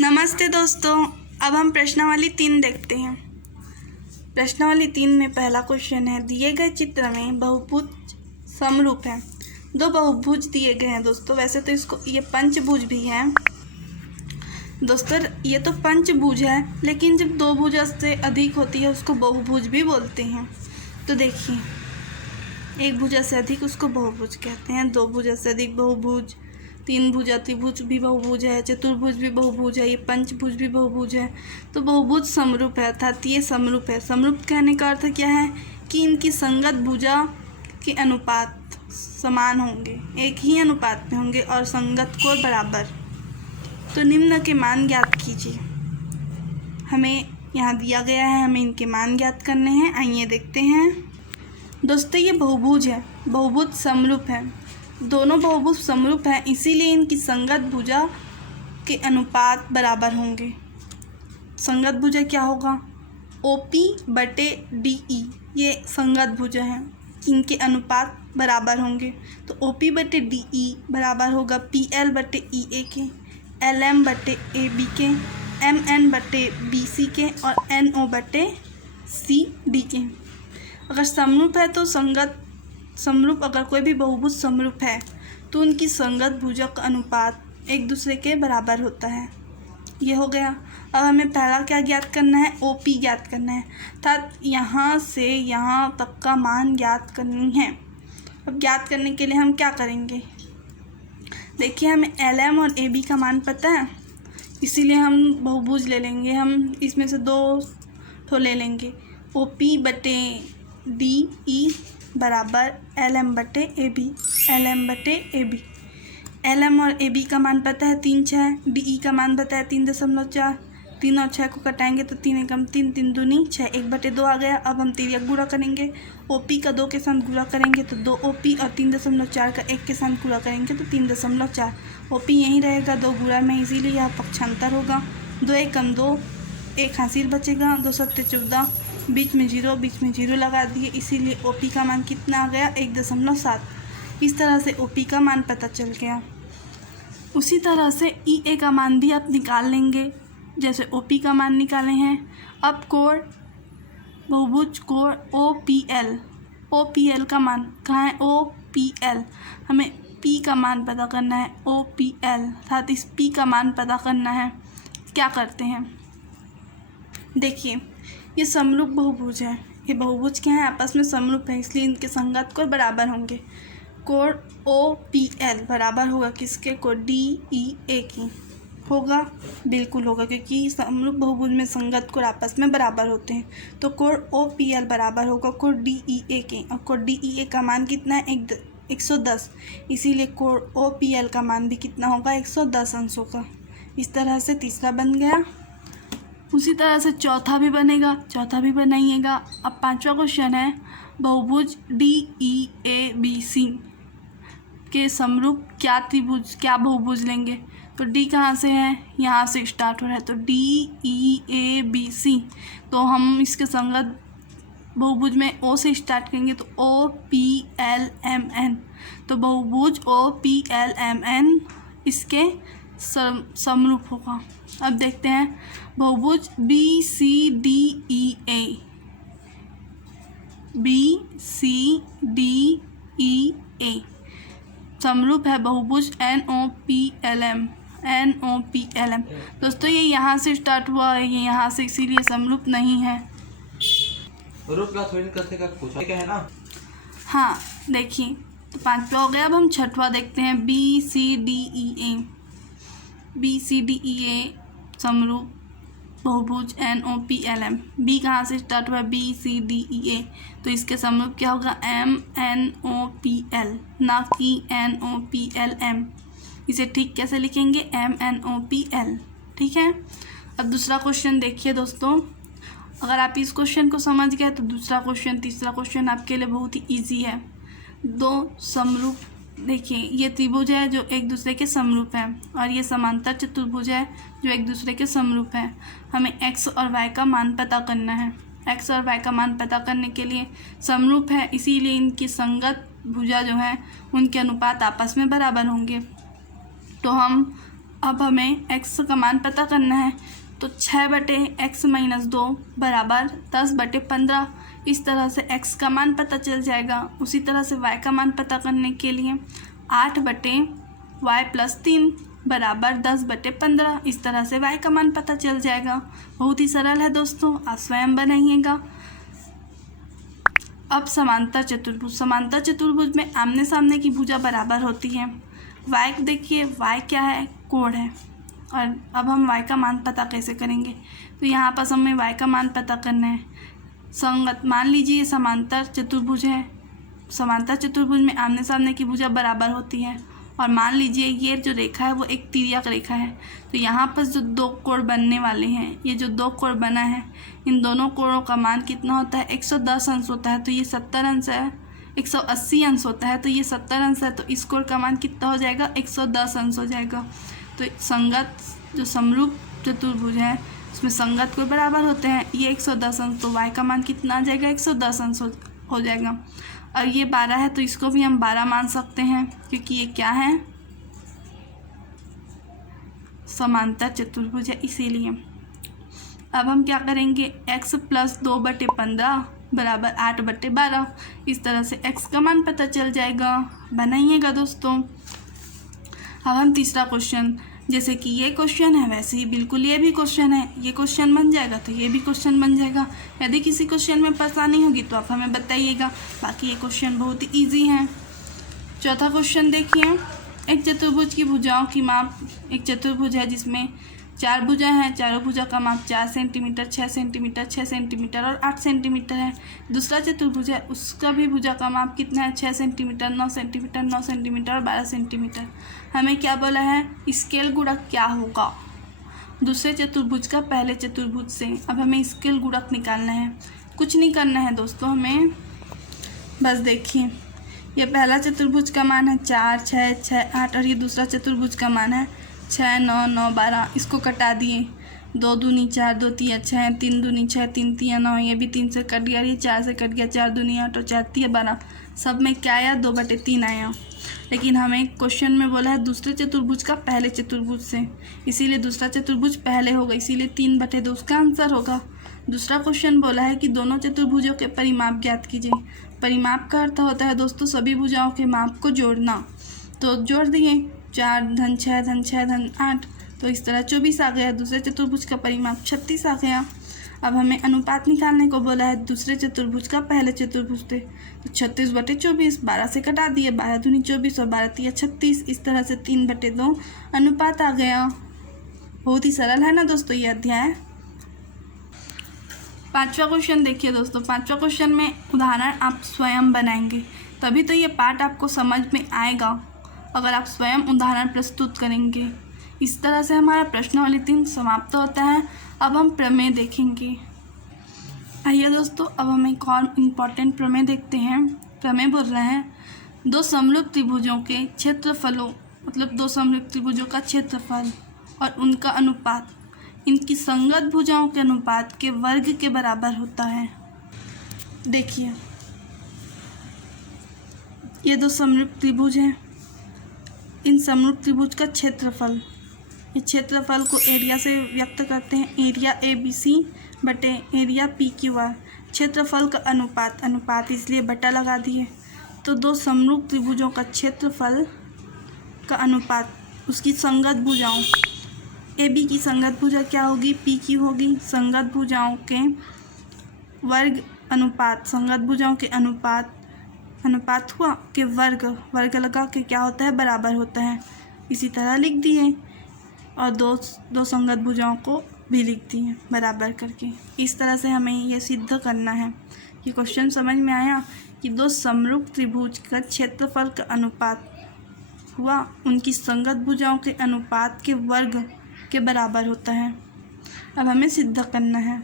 नमस्ते दोस्तों, अब हम प्रश्नावली 3 देखते हैं। प्रश्नावली 3 में पहला क्वेश्चन है, दिए गए चित्र में बहुभुज समरूप है। दो बहुभुज दिए गए हैं दोस्तों। वैसे तो इसको ये पंचभुज भी है दोस्तों, ये तो पंचभुज है, लेकिन जब दो भुजा से अधिक होती है उसको बहुभुज भी बोलते हैं। तो देखिए, एक भुजा से अधिक उसको बहुभुज कहते हैं, दो भुजा से अधिक बहुभुज, तीन भुजा त्रिभुज भी बहुभुज है, चतुर्भुज भी बहुभुज है, ये पंचभुज भी बहुभुज है। तो बहुभुज समरूप है, अर्थात ये समरूप है। समरूप कहने का अर्थ क्या है कि इनकी संगत भुजा के अनुपात समान होंगे, एक ही अनुपात में होंगे और संगत कोण बराबर। तो निम्न के मान ज्ञात कीजिए। हमें यहाँ दिया गया है, हमें इनके मान ज्ञात करने हैं। आइए देखते हैं दोस्तों। ये बहुभुज है, बहुभुज समरूप है, दोनों बहुभुज समरूप हैं, इसीलिए इनकी संगत भुजा के अनुपात बराबर होंगे। संगत भुजा क्या होगा? OP/DE, ये संगत भुजा है, इनके अनुपात बराबर होंगे। तो OP/DE बराबर होगा PL/EA के, LM/AB के, MN/BC के और NO/CD के। अगर समरूप है तो समरूप अगर कोई भी बहुभुज समरूप है तो उनकी संगत भुजा का अनुपात एक दूसरे के बराबर होता है। ये हो गया। अब हमें पहला क्या ज्ञात करना है? OP ज्ञात करना है, अर्थात यहाँ से यहाँ तक का मान ज्ञात करनी है। अब ज्ञात करने के लिए हम क्या करेंगे? देखिए, हमें LM और AB का मान पता है, इसीलिए हम बहुभुज ले लेंगे। हम इसमें से दो ठो ले लेंगे। OP/DE बराबर LM/AB, LM/AB। LM और AB का मान पता है 3, 6, DE का मान पता है 3.4। 3 और 6 को कटाएंगे तो 3 एकम 3, 3 दूनी 6, 1/2 आ गया। अब हम तिर्यक गुणा करेंगे। OP का 2 के साथ गुणा करेंगे तो 2 OP और 3.4 का 1 के साथ गुणा करेंगे तो 3.4। OP यहीं रहेगा 2 गुणा में, इसीलिए यह पक्षांतर होगा। 2 एकम 2, 1 हासिल बचेगा, 2 7 14, बीच में जीरो लगा दिए, इसीलिए OP का मान कितना आ गया? 1.7। इस तरह से OP का मान पता चल गया। उसी तरह से EA का मान भी आप निकाल लेंगे, जैसे OP का मान निकाले हैं। अब कोण, बहुभुज कोण OPL का मान कहाँ है? OPL, हमें P का मान पता करना है। OPL अर्थात इस P का मान पता करना है। क्या करते हैं? देखिए, ये समरूप बहुभुज है। ये बहुभुज क्या है? आपस में समरूप है, इसलिए इनके संगत कोण बराबर होंगे। कोण OPL बराबर होगा किसके? कोण DEA की। होगा, बिल्कुल होगा, क्योंकि समरूप बहुभुज में संगत कोण आपस में बराबर होते हैं। तो कोण OPL बराबर होगा कोण DEA के, और कोण DEA का मान कितना है? 110, इसीलिए कोण OPL का मान भी कितना होगा? 110 अंशों का। इस तरह से तीसरा बन गया। उसी तरह से चौथा भी बनेगा, चौथा भी बनाइएगा। अब पांचवा क्वेश्चन है, बहुभुज DEABC के समरूप क्या बहुभुज लेंगे? तो D कहाँ से है? यहाँ से स्टार्ट हो रहा है, तो DEABC। तो हम इसके संगत बहुभुज में O से स्टार्ट करेंगे तो OPLMN। तो बहुभुज OPLMN इसके समरूप होगा। अब देखते हैं बहुभुज BCDEA समरूप है बहुभुज NOPLM। दोस्तों, ये यहाँ से स्टार्ट हुआ है, ये यहाँ से, इसीलिए समरूप नहीं है। क्या है ना? हाँ, देखिए, तो पांचवा हो गया। अब हम छठवा देखते हैं, BCDEA समरूप बहुभुज NOPLM। B कहाँ से स्टार्ट हुआ? BCDEA, तो इसके समरूप क्या होगा? MNOPL, ना कि NOPLM। इसे ठीक कैसे लिखेंगे? MNOPL। ठीक है। अब दूसरा क्वेश्चन देखिए दोस्तों। अगर आप इस क्वेश्चन को समझ गए तो दूसरा क्वेश्चन, तीसरा क्वेश्चन आपके लिए बहुत ही ईजी है। दो समरूप, देखिए, ये त्रिभुज है जो एक दूसरे के समरूप है, और ये समांतर चतुर्भुज है जो एक दूसरे के समरूप है। हमें x और y का मान पता करना है। x और y का मान पता करने के लिए समरूप है, इसीलिए इनकी संगत भुजा जो है उनके अनुपात आपस में बराबर होंगे। तो हम अब हमें x का मान पता करना है, तो 6/x-2 बराबर 10/15। इस तरह से x का मान पता चल जाएगा। उसी तरह से y का मान पता करने के लिए 8/y+3 बराबर 10/15। इस तरह से y का मान पता चल जाएगा। बहुत ही सरल है दोस्तों, आप स्वयं बनाइएगा। अब समांतर चतुर्भुज। समांतर चतुर्भुज में आमने सामने की भुजा बराबर होती है। y देखिए, y क्या है? कोण है। और अब हम y का मान पता कैसे करेंगे? तो यहाँ पर हमें y का मान पता करना है। संगत मान लीजिए समांतर चतुर्भुज है। समांतर चतुर्भुज में आमने सामने की भुजा बराबर होती है। और मान लीजिए ये जो रेखा है वो एक तिर्यक रेखा है। तो यहाँ पर जो दो कोण बनने वाले हैं, ये जो दो कोण बना है, इन दोनों कोणों का मान कितना होता है? 110 अंश होता है। तो ये 70 अंश है। 180 अंश होता है, तो ये 70 अंश है। तो इस कोण का मान कितना हो जाएगा? 110 अंश हो जाएगा। तो संगत जो समरूप चतुर्भुज है उसमें संगत कोण बराबर होते हैं। ये 110 अंश, तो y का मान कितना आ जाएगा? 110 अंश हो जाएगा। और ये 12 है, तो इसको भी हम 12 मान सकते हैं, क्योंकि ये क्या है? समांतर चतुर्भुज है, इसीलिए। अब हम क्या करेंगे? x + 2/15 बराबर 8/12। इस तरह से x का मान पता चल जाएगा। बनाइएगा दोस्तों। अब हम तीसरा क्वेश्चन, जैसे कि ये क्वेश्चन है वैसे ही बिल्कुल ये भी क्वेश्चन है। ये क्वेश्चन बन जाएगा तो ये भी क्वेश्चन बन जाएगा। यदि किसी क्वेश्चन में परेशानी होगी तो आप हमें बताइएगा। बाकी ये क्वेश्चन बहुत ही ईजी है। चौथा क्वेश्चन देखिए, एक चतुर्भुज की भुजाओं की माप। एक चतुर्भुज है जिसमें 4 भुजा हैं। चारों भुजा का माप 4 सेंटीमीटर, 6 सेंटीमीटर, 6 सेंटीमीटर और 8 सेंटीमीटर है। दूसरा चतुर्भुज है, उसका भी भुजा का माप कितना है? 6 सेंटीमीटर, 9 सेंटीमीटर, 9 सेंटीमीटर और 12 सेंटीमीटर। हमें क्या बोला है? स्केल गुणक क्या होगा दूसरे चतुर्भुज का पहले चतुर्भुज से। अब हमें स्केल गुणक निकालना है। कुछ नहीं करना है दोस्तों, हमें बस देखिए, ये पहला चतुर्भुज का मान है 4, 6, 6, 8 और ये दूसरा चतुर्भुज का मान है 6, 9, 9, 12। इसको कटा दिए, 2 दूनी 4, 2 तिया 6, 3 दूनी 6, 3 तिया 9। ये भी 3 से कट गया, ये 4 से कट गया, 4 दूनी 8 और 4 तिया 12। सब में क्या आया? 2/3 आया। लेकिन हमें क्वेश्चन में बोला है दूसरे चतुर्भुज का पहले चतुर्भुज से, इसीलिए दूसरा चतुर्भुज पहले होगा, इसीलिए 3/2 उसका आंसर होगा। दूसरा क्वेश्चन बोला है कि दोनों चतुर्भुजों के परिमाप ज्ञात कीजिए। परिमाप का अर्थ होता है दोस्तों सभी भुजाओं के माप को जोड़ना। तो जोड़ दिए, 4 + 6 + 6 + 8, तो इस तरह 24 आ गया। दूसरे चतुर्भुज का परिमाप 36 आ गया। अब हमें अनुपात निकालने को बोला है दूसरे चतुर्भुज का पहले चतुर्भुज से। तो 36/24, 12 से कटा दिए, 12 दूनी 24 और 12 तिया 36। इस तरह से 3/2 अनुपात आ गया। बहुत ही सरल है ना दोस्तों ये अध्याय। पांचवा क्वेश्चन देखिए दोस्तों। पांचवा क्वेश्चन में उदाहरण आप स्वयं बनाएंगे, तभी तो ये पाठ आपको समझ में आएगा, अगर आप स्वयं उदाहरण प्रस्तुत करेंगे। इस तरह से हमारा प्रश्नावली 3 समाप्त होता है। अब हम प्रमेय देखेंगे। आइए दोस्तों, अब हम एक और इम्पॉर्टेंट प्रमेय देखते हैं। प्रमेय बोल रहे हैं दो समरूप त्रिभुजों के क्षेत्रफलों, मतलब 2 समरूप त्रिभुजों का क्षेत्रफल और उनका अनुपात इनकी संगत भुजाओं के अनुपात के वर्ग के बराबर होता है। देखिए, ये 2 समरूप त्रिभुज हैं। इन समरूप त्रिभुज का क्षेत्रफल, इस क्षेत्रफल को एरिया से व्यक्त करते हैं। एरिया ABC बटे एरिया PQR। क्षेत्रफल का अनुपात, अनुपात इसलिए बटा लगा दिए। तो 2 समरूप त्रिभुजों का क्षेत्रफल का अनुपात उसकी संगत भुजाओं, AB की संगत भुजा क्या होगी? PQ होगी। संगत भुजाओं के वर्ग अनुपात, संगत भुजाओं के अनुपात हुआ के वर्ग लगा के क्या होता है? बराबर होता है। इसी तरह लिख दिए और दो संगत भुजाओं को भी लिख दिए बराबर करके। इस तरह से हमें ये सिद्ध करना है। ये क्वेश्चन समझ में आया कि 2 समरूप त्रिभुज का क्षेत्रफल का अनुपात हुआ उनकी संगत भुजाओं के अनुपात के वर्ग के बराबर होता है। अब हमें सिद्ध करना है।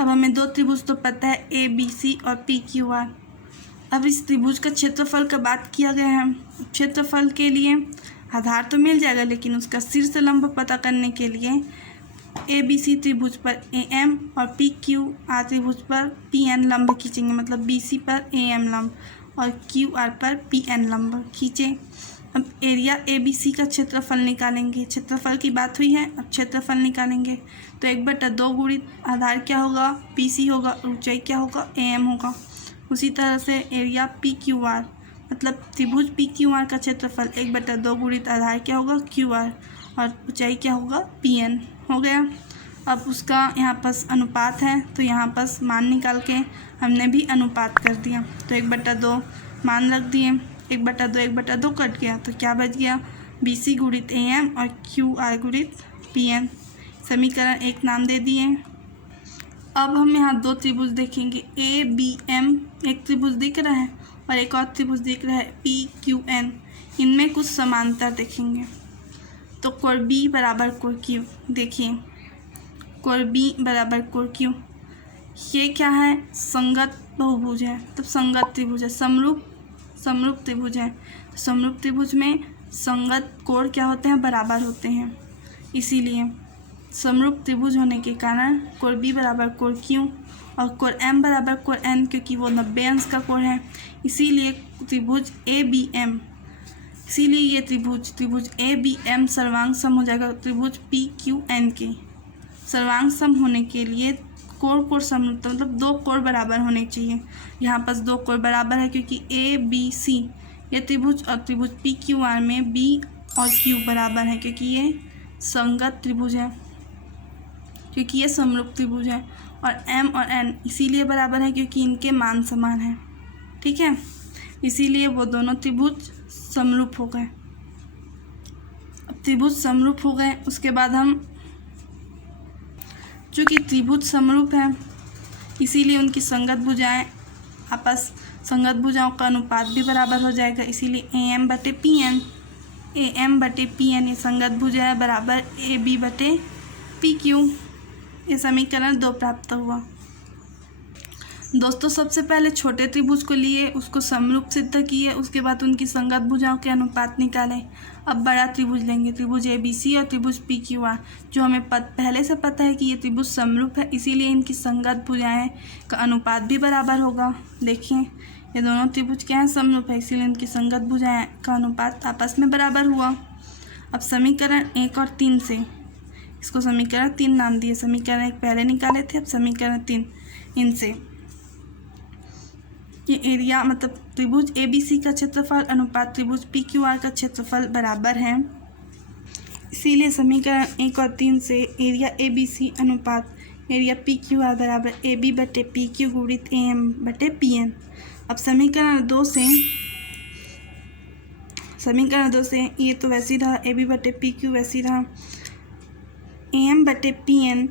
अब हमें 2 त्रिभुज तो पता है, ABC और PQR। अब इस त्रिभुज का क्षेत्रफल का बात किया गया है। क्षेत्रफल के लिए आधार तो मिल जाएगा, लेकिन उसका शीर्ष लंब पता करने के लिए ABC त्रिभुज पर AM और PQR त्रिभुज पर PN लंब खींचेंगे। मतलब BC पर AM लंब और QR पर PN लंब खींचे। अब एरिया ABC का क्षेत्रफल निकालेंगे। क्षेत्रफल की बात हुई है, अब क्षेत्रफल निकालेंगे। तो 1/2 गुणित आधार क्या होगा, PC होगा, और ऊंचाई क्या होगा, AM होगा। उसी तरह से एरिया PQR मतलब त्रिभुज PQR का क्षेत्रफल 1/2 गुणित आधार क्या होगा, QR, और ऊंचाई क्या होगा, PN हो गया। अब उसका यहाँ पास अनुपात है, तो यहाँ पास मान निकाल के हमने भी अनुपात कर दिया। तो 1/2 मान रख दिए, 1/2 कट गया, तो क्या बच गया, BC गुणित AM और QR गुणित PN। समीकरण 1 नाम दे दिए। अब हम यहाँ 2 त्रिभुज देखेंगे, ABM एक त्रिभुज दिख रहा है और एक और त्रिभुज दिख रहा है PQN। इनमें कुछ समानता देखेंगे। तो कोण B बराबर कोण Q, देखिए कोण B बराबर कोण Q, ये क्या है, संगत बहुभुज है, तब संगत त्रिभुज है, समरूप त्रिभुज है। तो समरूप त्रिभुज में संगत कोण क्या होते हैं, बराबर होते हैं। इसीलिए समरूप त्रिभुज होने के कारण कोण B बराबर कोण Q और कोण M बराबर कोण N, क्योंकि वो 90 अंश का कोण है। इसीलिए त्रिभुज ABM, इसीलिए ये त्रिभुज ABM सर्वांग सम हो जाएगा त्रिभुज PQN के। सर्वांग सम होने के लिए कोण समरूप मतलब 2 कोण बराबर होने चाहिए। यहाँ पास 2 कोण बराबर है, क्योंकि ABC ये त्रिभुज और त्रिभुज PQR में B और Q बराबर है, क्योंकि ये संगत त्रिभुज है, क्योंकि ये समरूप त्रिभुज है। और M और N इसीलिए बराबर है क्योंकि इनके मान समान हैं, ठीक है। इसीलिए वो दोनों त्रिभुज समरूप हो गए। अब त्रिभुज समरूप हो गए, उसके बाद हम चूँकि त्रिभुज समरूप है इसीलिए उनकी संगत भुजाएं आपस संगत भुजाओं का अनुपात भी बराबर हो जाएगा। इसीलिए AM/PN ये संगत भुजा है बराबर AB/PQ। ये समीकरण 2 प्राप्त हुआ। दोस्तों सबसे पहले छोटे त्रिभुज को लिए, उसको समरूप सिद्ध किए, उसके बाद उनकी संगत भुजाओं के अनुपात निकाले। अब बड़ा त्रिभुज लेंगे, त्रिभुज ABC और त्रिभुज PQR, जो हमें पहले से पता है कि ये त्रिभुज समरूप है, इसीलिए इनकी संगत भुजाएं का अनुपात भी बराबर होगा। देखिए ये दोनों त्रिभुज क्या हैं, समरूप है, इसीलिए इनकी संगत भुजाएं का अनुपात आपस में बराबर हुआ। अब समीकरण 1 और 3 से, इसको समीकरण 3 नाम दिए, समीकरण 1 पहले निकाले थे, अब समीकरण 3, इनसे ये एरिया मतलब त्रिभुज ABC का क्षेत्रफल अनुपात त्रिभुज PQR का क्षेत्रफल बराबर है। इसीलिए समीकरण 1 और 3 से एरिया ABC अनुपात एरिया PQR बराबर AB/PQ गुणित AM/PN। अब समीकरण 2 से ये तो वैसे ही रहा, AB/PQ वैसे ही रहा, AM/PN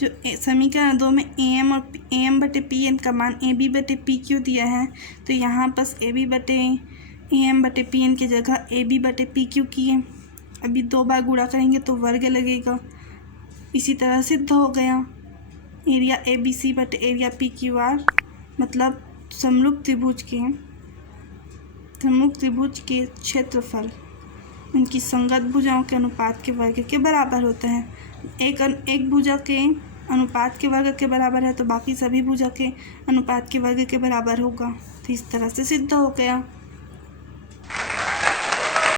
जो समीकरण 2 में AM/PN का मान AB/PQ दिया है, तो यहाँ पास AB/AM/PN की जगह AB/PQ किए। अभी 2 बार गुणा करेंगे तो वर्ग लगेगा। इसी तरह सिद्ध हो गया एरिया ABC/एरिया PQR मतलब समरूप त्रिभुज के क्षेत्रफल उनकी संगत भुजाओं के अनुपात के वर्ग के बराबर होता है। एक भुजा के अनुपात के वर्ग के बराबर है तो बाकी सभी भुजा के अनुपात के वर्ग के बराबर होगा। तो इस तरह से सिद्ध हो गया।